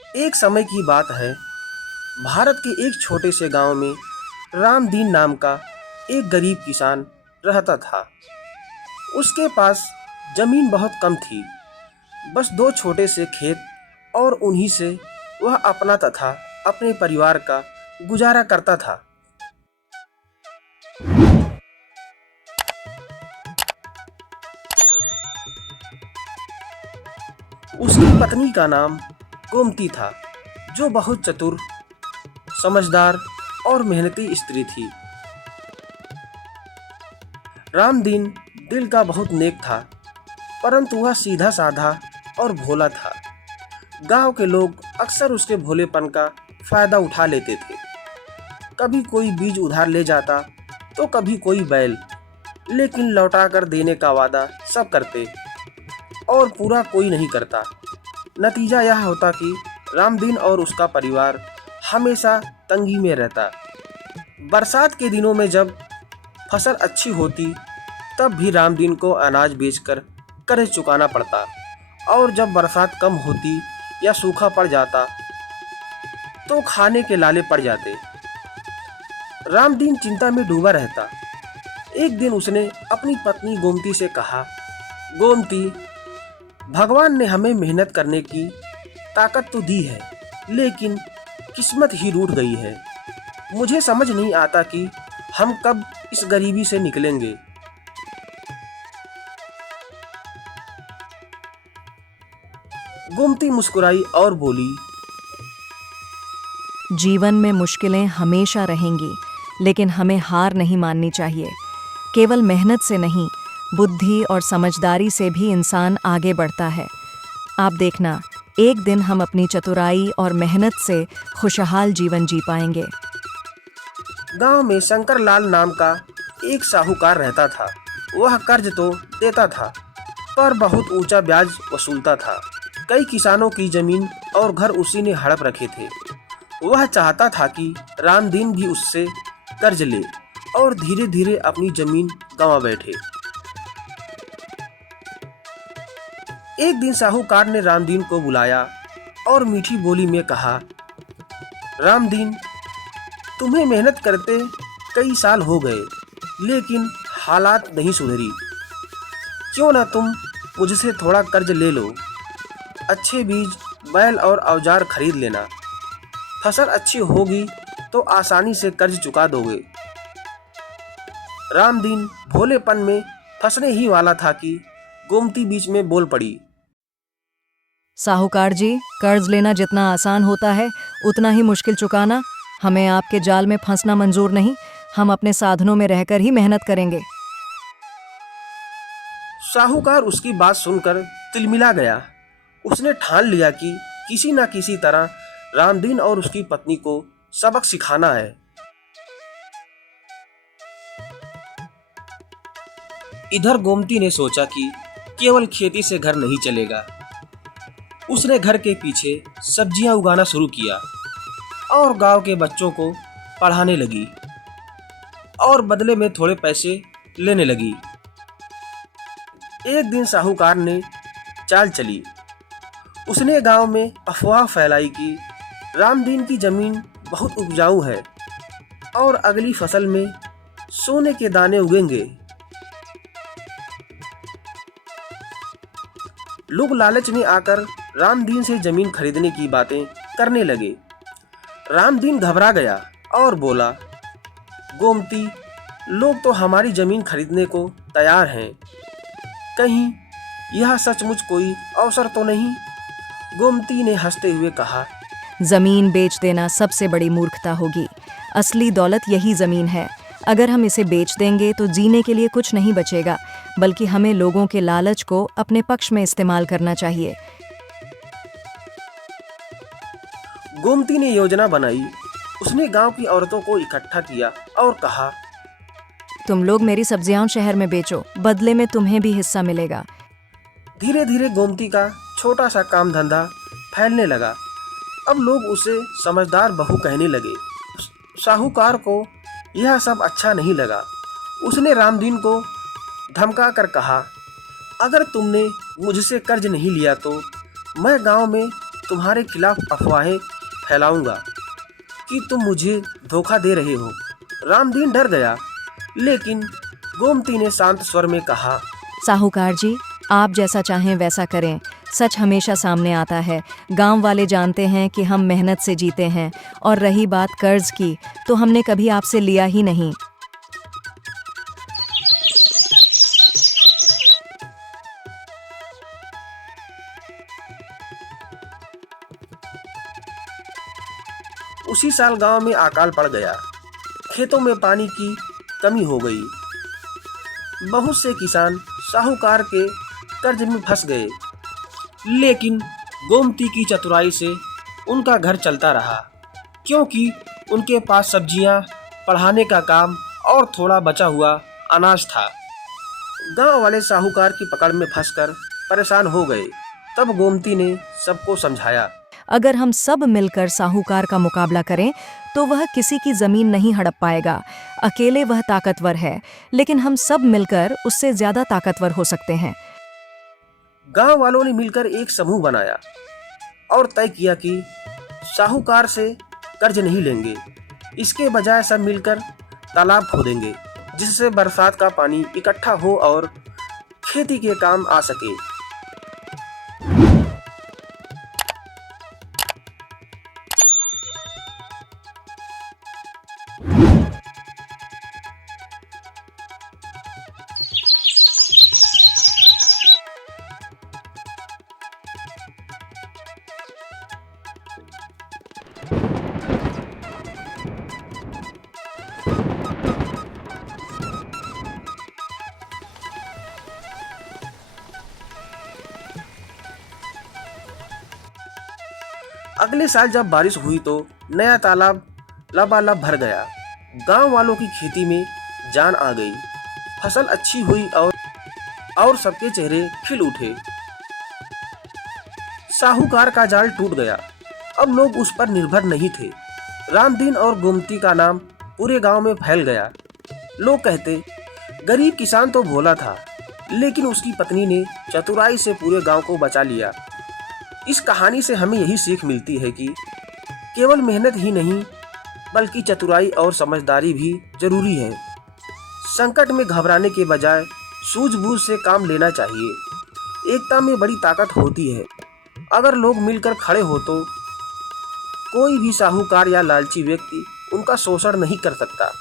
एक समय की बात है। भारत के एक छोटे से गांव में रामदीन नाम का एक गरीब किसान रहता था। उसके पास जमीन बहुत कम थी, बस दो छोटे से खेत, और उन्हीं से वह अपना तथा अपने परिवार का गुजारा करता था। उसकी पत्नी का नाम गोमती था, जो बहुत चतुर, समझदार और मेहनती स्त्री थी। रामदीन दिल का बहुत नेक था, परंतु वह सीधा साधा और भोला था। गांव के लोग अक्सर उसके भोलेपन का फायदा उठा लेते थे। कभी कोई बीज उधार ले जाता तो कभी कोई बैल, लेकिन लौटा कर देने का वादा सब करते और पूरा कोई नहीं करता। नतीजा यह होता कि रामदीन और उसका परिवार हमेशा तंगी में रहता। बरसात के दिनों में जब फसल अच्छी होती, तब भी रामदीन को अनाज बेचकर कर्ज चुकाना पड़ता, और जब बरसात कम होती या सूखा पड़ जाता तो खाने के लाले पड़ जाते। रामदीन चिंता में डूबा रहता। एक दिन उसने अपनी पत्नी गोमती से कहा, गोमती, भगवान ने हमें मेहनत करने की ताकत तो दी है, लेकिन किस्मत ही रूठ गई है। मुझे समझ नहीं आता कि हम कब इस गरीबी से निकलेंगे। गोमती मुस्कुराई और बोली, जीवन में मुश्किलें हमेशा रहेंगी, लेकिन हमें हार नहीं माननी चाहिए। केवल मेहनत से नहीं, बुद्धि और समझदारी से भी इंसान आगे बढ़ता है। आप देखना, एक दिन हम अपनी चतुराई और मेहनत से खुशहाल जीवन जी पाएंगे। गांव में शंकर लाल नाम का एक साहूकार रहता था। वह कर्ज तो देता था, पर बहुत ऊंचा ब्याज वसूलता था। कई किसानों की जमीन और घर उसी ने हड़प रखे थे। वह चाहता था कि रामदीन भी उससे कर्ज ले और धीरे धीरे अपनी जमीन गंवा बैठे। एक दिन साहूकार ने रामदीन को बुलाया और मीठी बोली में कहा, रामदीन, तुम्हें मेहनत करते कई साल हो गए, लेकिन हालात नहीं सुधरी। क्यों ना तुम मुझसे थोड़ा कर्ज ले लो। अच्छे बीज, बैल और औजार खरीद लेना। फसल अच्छी होगी तो आसानी से कर्ज चुका दोगे। रामदीन भोलेपन में फंसने ही वाला था कि गोमती बीच में बोल पड़ी, साहूकार जी, कर्ज लेना जितना आसान होता है, उतना ही मुश्किल चुकाना। हमें आपके जाल में फंसना मंजूर नहीं। हम अपने साधनों में रहकर ही मेहनत करेंगे। साहूकार उसकी बात सुनकर तिलमिला गया। उसने ठान लिया कि किसी न किसी तरह रामदीन और उसकी पत्नी को सबक सिखाना है। इधर गोमती ने सोचा कि केवल खेती से घर नहीं चलेगा। उसने घर के पीछे सब्जियां उगाना शुरू किया और गांव के बच्चों को पढ़ाने लगी और बदले में थोड़े पैसे लेने लगी। एक दिन साहूकार ने चाल चली। उसने गांव में अफवाह फैलाई कि रामदीन की जमीन बहुत उपजाऊ है और अगली फसल में सोने के दाने उगेंगे। लोग लालच में आकर रामदीन से जमीन खरीदने की बातें करने लगे। रामदीन घबरा गया और बोला, गोमती, लोग तो हमारी जमीन खरीदने को तैयार हैं। कहीं यह सचमुच कोई अवसर तो नहीं? गोमती ने हंसते हुए कहा, जमीन बेच देना सबसे बड़ी मूर्खता होगी। असली दौलत यही जमीन है। अगर हम इसे बेच देंगे तो जीने के लिए कुछ नहीं बचेगा, बल्कि हमें लोगों के लालच को अपने पक्ष में इस्तेमाल करना चाहिए। गोमती ने योजना बनाई। उसने गांव की औरतों को इकट्ठा किया और कहा, तुम लोग मेरी सब्जियां शहर में बेचो, बदले में तुम्हें भी हिस्सा मिलेगा। धीरे धीरे गोमती का छोटा सा काम धंधा फैलने लगा। अब लोग उसे समझदार बहू कहने लगे। साहूकार को यह सब अच्छा नहीं लगा। उसने रामदीन को धमका कर कहा, अगर तुमने मुझसे कर्ज नहीं लिया तो मैं गांव में तुम्हारे खिलाफ अफवाहें फैलाऊंगा कि तुम मुझे धोखा दे रहे हो। रामदीन डर गया, लेकिन गोमती ने शांत स्वर में कहा, साहूकार जी, आप जैसा चाहें वैसा करें। सच हमेशा सामने आता है। गांव वाले जानते हैं कि हम मेहनत से जीते हैं, और रही बात कर्ज की, तो हमने कभी आपसे लिया ही नहीं। उसी साल गांव में अकाल पड़ गया। खेतों में पानी की कमी हो गई। बहुत से किसान साहूकार के कर्ज में फंस गए, लेकिन गोमती की चतुराई से उनका घर चलता रहा, क्योंकि उनके पास सब्जियां, पढ़ाने का काम और थोड़ा बचा हुआ अनाज था। गांव वाले साहूकार की पकड़ में फंसकर परेशान हो गए। तब गोमती ने सबको समझाया, अगर हम सब मिलकर साहूकार का मुकाबला करें तो वह किसी की जमीन नहीं हड़प पाएगा। अकेले वह ताकतवर है, लेकिन हम सब मिलकर उससे ज्यादा ताकतवर हो सकते हैं। गांव वालों ने मिलकर एक समूह बनाया और तय किया कि साहूकार से कर्ज नहीं लेंगे। इसके बजाय सब मिलकर तालाब खोदेंगे, जिससे बरसात का पानी इकट्ठा हो और खेती के काम आ सके। अगले साल जब बारिश हुई तो नया तालाब लबालब भर गया। गांव वालों की खेती में जान आ गई। फसल अच्छी हुई और सबके चेहरे खिल उठे। साहूकार का जाल टूट गया। अब लोग उस पर निर्भर नहीं थे। रामदीन और गोमती का नाम पूरे गांव में फैल गया। लोग कहते, गरीब किसान तो भोला था, लेकिन उसकी पत्नी ने चतुराई से पूरे गांव को बचा लिया। इस कहानी से हमें यही सीख मिलती है कि केवल मेहनत ही नहीं, बल्कि चतुराई और समझदारी भी जरूरी है। संकट में घबराने के बजाय सूझबूझ से काम लेना चाहिए। एकता में बड़ी ताकत होती है। अगर लोग मिलकर खड़े हो तो कोई भी साहूकार या लालची व्यक्ति उनका शोषण नहीं कर सकता।